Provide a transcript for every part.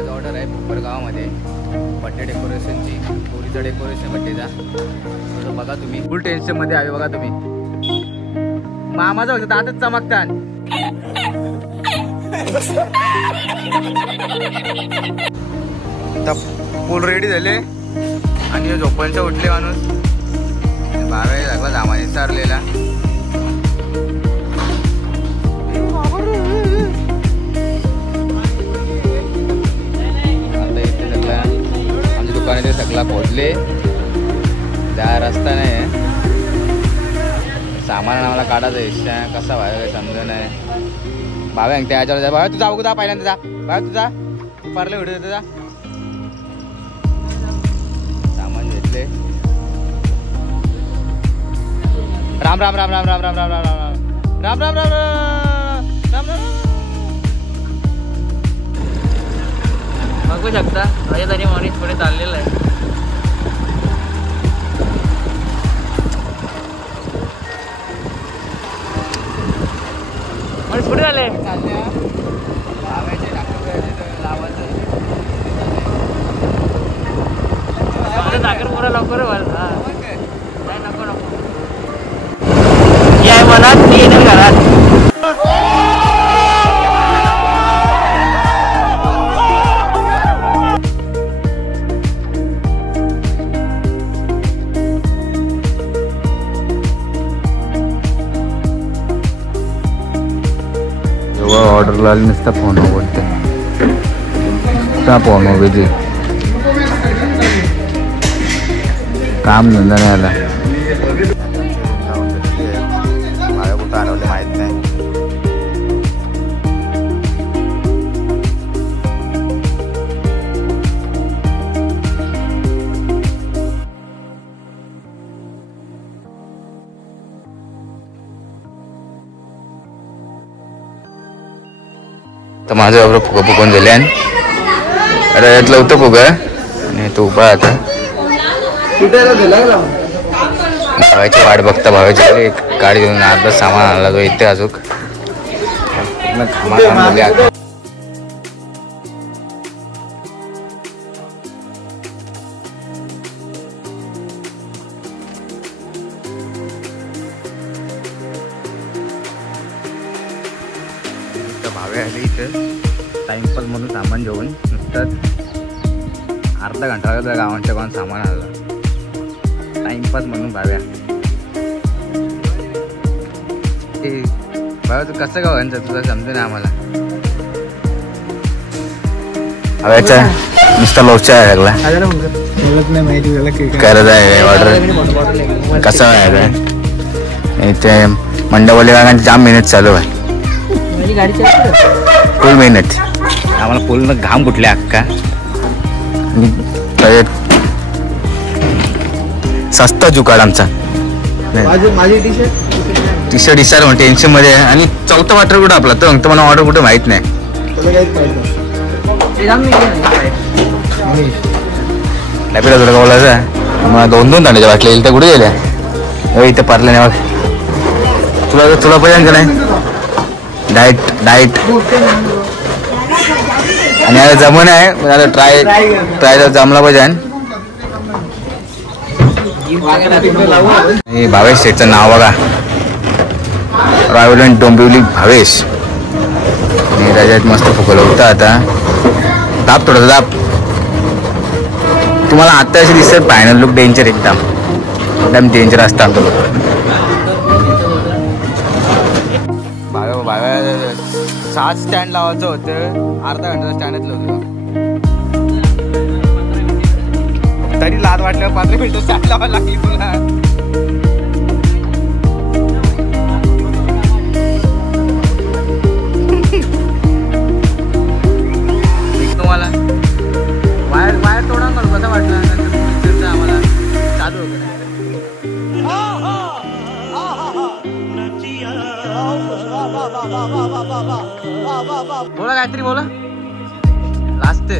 आज ऑर्डर आहे भोकर गावामध्ये बड्डे डेकोरेशनची, पोरीचं डेकोरेशन बड्डेचा. तर बघा तुम्ही फुल टेन्शनमध्ये आहे बघा तुम्ही. मामाचं होतं दातच चमकतात. आता फुल रेडी झाले आणि झोपांच्या उठले माणूस. 12 लागला जामाने चारलेला. आता इथे सगळा आमच्या दुकानाचे सगळा पोहोचले. त्या रस्ता नाही सामान आम्हाला काढायचं हिस्सा कसा व्हायला समजा नाही. बाबा त्या ह्याच्यावर जा. बाबा तुझा अगोदर जा पहिल्यांदा जा. बाबा तुझा पारले व्हिडिओ देतो जा. सामान घेतले. राम राम राम राम राम राम राम राम राम राम राम राम राम राम. बघू शकता माझ्या तरी मनीष पुढे चाललेला आहे. मनीष पुढे आले. साखर पुरा लवकर नको नको या मनात ती येणार घरात. ऑर्डरला नुसता फोन आवडते फोन वगैरे काम धंदा नाही आला. माझ्या कुठं आणवले माहित नाही. तर माझं बाबा फुगं फुगून झाले. अरे यातलं होतं फुगं आणि तो उभा आता भावाची वाट बघता. भावाची गाडी घेऊन अर्धा सामान आणला तो इथे अजून भावे आले इथं टाइमपास म्हणून सामान घेऊन. नुसतं अर्धा घंटा लागला गावांच्या गावात सामान आलं. टाइमपास म्हणून भाव्या ते भाव्या तू कसं गावांचं तुला समजू ना आम्हाला. भाव्याचा नुसता लोचा आहे लागला करत आहे ऑर्डर कसं आहे. इथे मंडपवाले गावांची जाम मेहनत चालू आहे. फुल मेहनत आम्हाला पूर्ण घाम फुटले अक्का. सस्ता जुकाड आमचा. टी शर्ट इशार टेन्शन मध्ये. आणि चौथा वाटर कुठं आपला तर मला ऑर्डर कुठं माहित नाही. लॅपिडा तुला बोलायचं मला 2-2 तांड्याच्या वाटल्या येईल तर कुठे गेल्या इथे पारलं नाही बघ. तुला पाहिजे का नाही डाएट आणि आता जमून आहे. आता ट्राय जमला पाहिजे. भावेश शेठचं नाव बघा रॉयल डोंबिवली भावेश. आणि त्याच्यात मस्त फुकलं होतं. आता दाब थोडं दाब. तुम्हाला आता असे दिसत फायनल लुक डेंजर एकदम डेंजर असतात. भाव्या 7 स्टँड लावायचं होतं. अर्धा घंटा स्टँडच लावलं तरी लाज वाटलं. 15 मिनिटं स्टँड लावायला लागली तुला. तुम्हाला वायर तोडा मला कसं वाटलं. आम्हाला चालू होतं बोला काहीतरी बोला. लाजते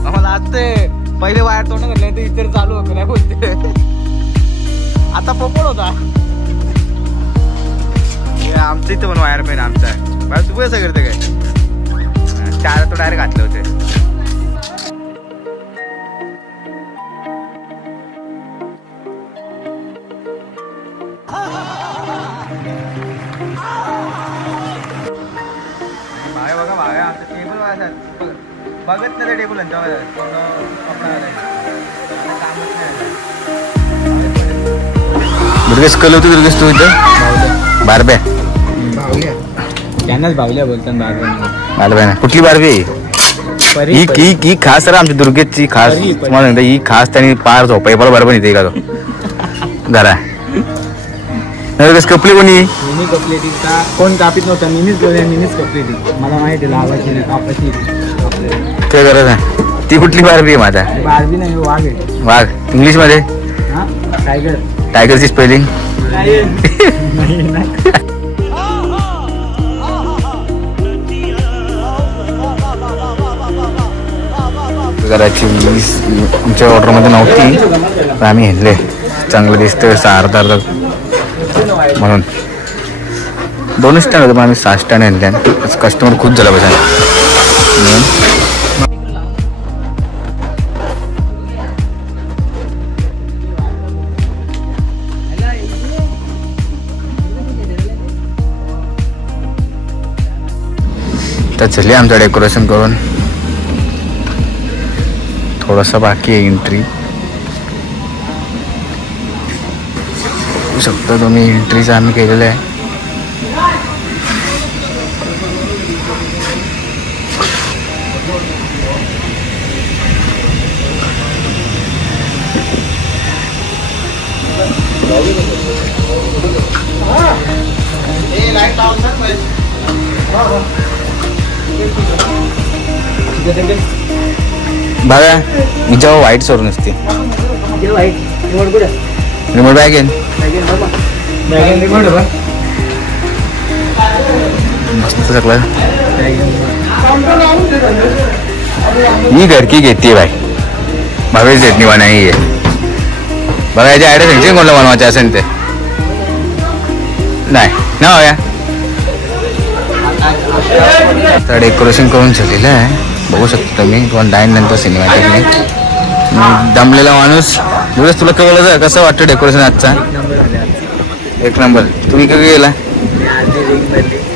मामा लाजते. पहिले वायर तोंड करले तर इतर चालू होतं नाही बोलते. आता पोपड होता. आमच्या इथं पण वायर पेन आमचा आहे. तू कसं करते काय चार तो डायरेक्ट घातले होते. बघा भाव्या आमचं टेबल बघत नाही टेबल दुर्गेश कल होती. दुर्गेश तू इथं बारब्या त्यांनाच बावल्या बोलतात बारब्या ना. कुठली बारबी ही खास तर आमच्या दुर्गेशची खास तुम्हाला सांगता ही खास त्यांनी पार झोपाय मला बरोबर येते का तो घरा दुर्गेश कपली कोणी मिनी कपली ती का कोण कापीत नव्हता. मिनीच कपली ती मला माहिती लावायची कापायची ते गरज आहे. ती कुठली बारबी आहे माझा बारबी नाही वाघ आहे. वाघ इंग्लिश मध्ये टायगर. टायगरची स्पेलिंग घराची आमच्या ऑर्डरमध्ये नव्हती पण आम्ही घेतले. चांगलं दिसतं अर्धा म्हणून 2 स्टँड होतं पण आम्ही 6 स्टँड घेतले. कस्टमर खूप झाला बसा तर चलिए आमचं डेकोरेशन करून थोडंसं बाकी आहे. एंट्री शकता तुम्ही. एंट्रीचं आम्ही केलेलं आहे. बघा हिच्यावर व्हाईट सोडून असते. रिमोट बॅग आहे मस्त सगळं. ही घरकी घेते बाई भावेश चटणी बनाई आहे. बघा याची आयडिया सांगते कोणाला बनवायचं असेल ते नाही ना होया. तर डेकोरेशन करून झालेलं आहे बघू शकता तुम्ही. 1 नंतर सिनेमॅटिकने दमलेला माणूस. दिवस तुला कळलं कसं वाटतं डेकोरेशन आजचा. 1 नंबर. तुम्ही कधी गेला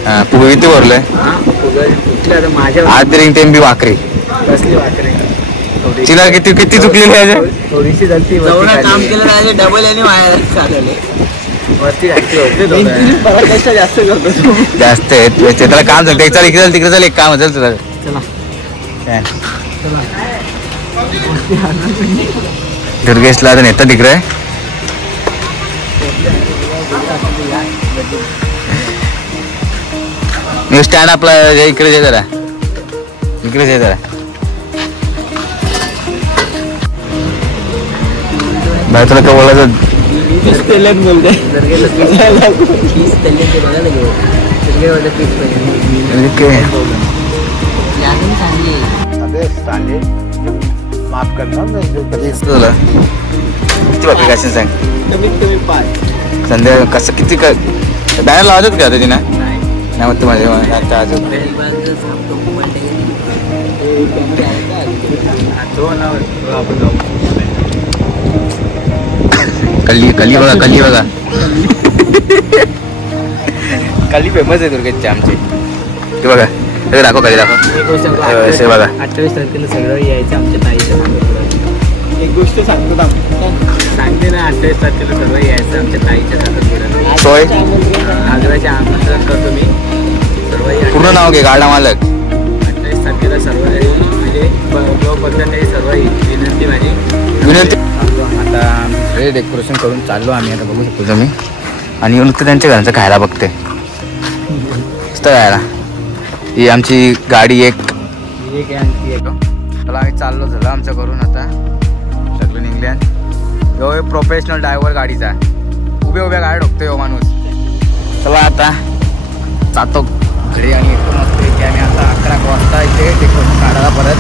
हा पुढे किती भरलंय आज रिंग टेम बी भाकरी तिला किती किती चुकलेली आहे थोडीशी काम केलं डबल आणि जास्त आहे त्याला काम झालं. इकडे चाल तिकडे चाल एक काम असेल तुला. दुर्गेशला तर नेता तिकडे न्यू स्टँड आपला इकडे जे जरा इकडे जे जरा बाहेर तुला काय बोलायचं माफ करणार किती बाकी काय सांग. कमीत कमी 5 संध्या कसं किती बॅनर लावतात का तिने नाही मग माझ्या कल्ली कल्ली बघा कल्ली बघा कल्ली फेमस आहे दुर्गेशची आमची. ते बघा ते दाखव कधी दाखव बघा. 28 तारखेला सगळं यायचं आमच्या ताईच्या. एक गोष्ट सांगतो सांगते ना 28 तारखेला सर्व यायचं आमच्या ताईच्या साखरपुड्याला. सोय आग्र्याचे आमंत्रण करतो मी. सर्व पूर्ण नाव घे गाडा मालक. 28 तारखेला सर्व म्हणजे जो पद्धत सर्व विनंती माझी विनंती. आता डेकोरेशन करून चाललो आम्ही आता बघू शकतो तुम्ही. आणि नुसतं त्यांच्या घराचं खायला बघते मस्त खायला. ही आमची गाडी एक चला आम्ही चाललो झालं आमचं करून आता सगळं निघल्यान. यो प्रोफेशनल ड्रायव्हर गाडीचा उभ्या उभ्या गाड्या ठोकतो यो माणूस. चला आता जातो घरी आणि इथून असते की आम्ही आता 11 वाजता इथे डेकोरेशन काढायला परत